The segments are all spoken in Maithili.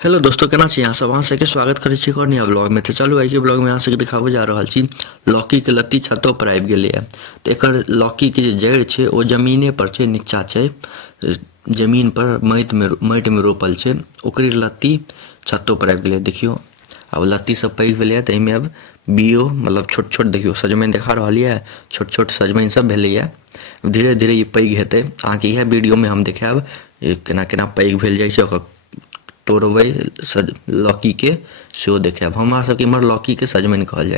हेलो दोस्तों, केना छी अहाँ सब? अहाँ सबके स्वागत करै छी एक और नया ब्लॉग में। तो चलू आइ के ब्लॉग में अहाँ सबके दिखाबऽ जा रहल छी लौकी के लत्ती छतो पर आबि गेलै है। तो एकर लौकी के जे जड़ि छै ओ जमीने पर छै, नीचा छै, जमीन पर माटि में रोपल छै। ओकरे लत्ती छतो पर आबि गेलै। देखियो अब लत्ती सब पैघ भेलै तऽ एहिमे अब बियो मतलब छोट छोट देखियो सजमनि देखा रहल यऽ, छोट छोट सजमनि सब भेलैए। धीरे धीरे ई पैघ हेतै। अहाँके इएह वीडियो में हम देखाएब केना केना पैघ भेल जाइ छै, ओकर तोड़बै लौकी के सेहो देखाएब। हमरा सबके इम्हर लौकी के सजमनि कहल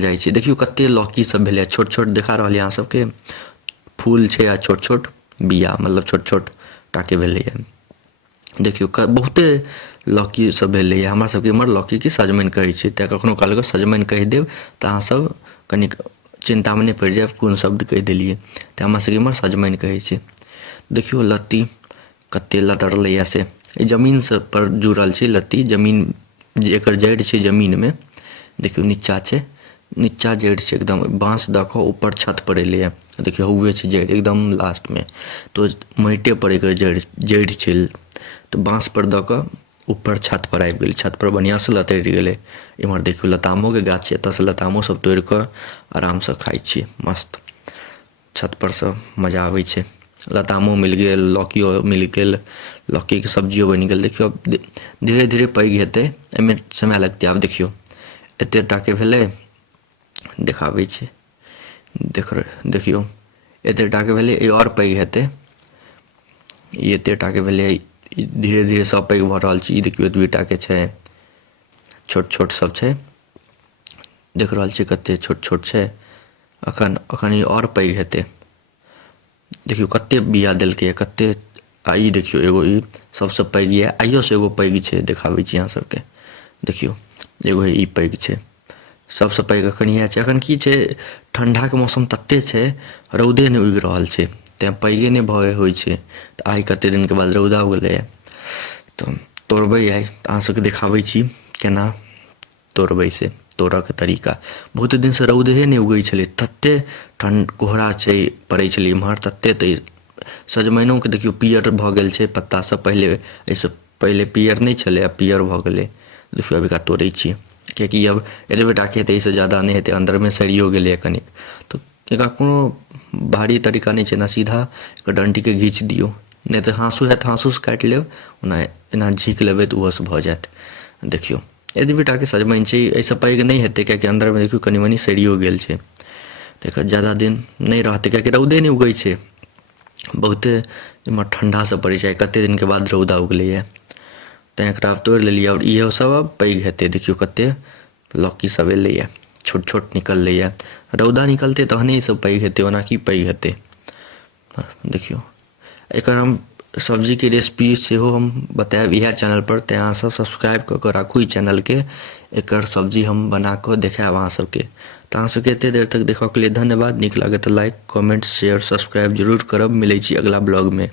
जाइ छै। देखियो कते लौकी सब भेलै, छोट छोट देखा रहल यऽ अहाँ सबके फूल छै आ छोट छोट बिया मतलब छोट छोट टाके भेलैए। देखियो बहुते लौकी सब भेलैए। हमरा सबके इम्हर लौकी के सजमनि कहै छै। तऽ कखनो काल के सजमनि कहि देब तऽ अहाँ सब कनिक चिंता में नहीं पड़ि जाएब कोन शब्द कहि देलिए। तऽ हमरा सबके इम्हर सजमनि कहै छै। देखियो लत्ती कते लतरलैए से जमीन से पर जुड़ल छै लत्ती। जमीन जेकर जड़ि छै जमीन में, देखियो नीचा छै, नीचा जड़ि छै एकदम। बाँस दऽ कऽ ऊपर छत पर एलैए। देखियो हुए छै जड़ि एकदम लास्ट में, तो माटे पर एकर जड़ि छै। तो बाँस पर दऽ कऽ ऊपर छत पर आबि गेलै। छत पर बढ़िया से लतरि गेलै। इम्हर देखियो लतामो के गाछ छै, एतऽ से लतामो सब तोड़ि कऽ आराम से खाइ छियै मस्त। छत पर से मजा आबै छै। लतामो मिल गेल, लौकियो मिल गेल, लौकी के सब्जियो बनि गेल। देखियो धीरे धीरे पैघ हेतै, एहिमे समय लगतै। आब देखियो एते टा के भेलै, देखाबै छै। देखियो एते टा के भेलै, ई और पैघ हेतै। ई एते टा के भेलै, धीरे धीरे सब पैघ भऽ रहल छै। ई देखियो एतबे टा के छै, छोट छोट सब छै, देख रहल छियै कते छोट छोट छै। अखन ई और पैघ हेतै। देखियो कते बिया देलकै, कते। आ ई देखियो एगो ई सबसे पैघ यऽ, आइयो से एगो पैघ छै, देखाबै छी अहाँ सबके। देखियो एगो ई पैघ छै, सबसे पैघ अखन इएह छै। अखन की छै, ठंडा के मौसम तते छै, रौदे नहि उगि रहल छै, तेँ पैघे नहि भऽ होइ छै। तऽ आइ कते दिन के बाद रौदा उगलै। तऽ तोड़बै आइ, तऽ अहाँ सबके देखाबै छी केना तोड़बै से तोड़ऽ के तरीका। बहुत दिन से रौदे नहि उगै छलै, तते कोहरा छै पड़ै छलै इम्हर तते। तऽ सजमनिओ के देखियो पियर भऽ गेल छै पत्ता सब। पहिले एहिसँ पहिले पियर नहि छलै, आब पियर भऽ गेलै। देखियो अभी तोड़ै छियै, किएकि अब एतबे टा के हेतै, एहिसँ ज्यादा नहि हेतै। अंदर में सड़ियो गेलै कनिक। तऽ एकरा कोनो भारी तरीका नहीं छै, ना सीधा एकर डंटी के घीच दियौ, नहीं तऽ हाँसू हैत हाँसूसँ काटि लेब, ओना एना झीक लेबै तऽ ओहोसँ भऽ जायत। देखियो एतबे टा के सजमनि छै, एहिसँ पैघ नहि हेतै, किएकि अंदर में देखियो कनि मनि सड़ियो गेल छै। तऽ एकर ज्यादा दिन नहीं रहतै, किएकि रौदे नहीं उगै छै। बहुते इम्हर ठंडा से पड़ै छै, कते दिन के बाद रौदा उगलैए। तैँ एकरा आब तोड़ि लेलियै, आओर इहो सब अब पैघ हेतै। देखियो कते लौकी सब एलैए, छोट छोट निकललैए। रौदा निकलतै तहने ई सब पैघ हेतै, ओना की पैघ हेतै। देखियो एकर हम सब्जी के रेसिपी सेहो हम बताएब इएह चैनल पर, तेँ अहाँ सब सब्सक्राइब कऽ कऽ राखू ई चैनल के। एकर सब्जी हम बना कऽ देखाएब अहाँ सबके। तऽ अहाँ सबके एते देर तक देखऽ के लिए धन्यवाद। नीक लागै तऽ लाइक कमेंट शेयर सब्सक्राइब जरूर करब। मिलै छी अगला ब्लॉग में।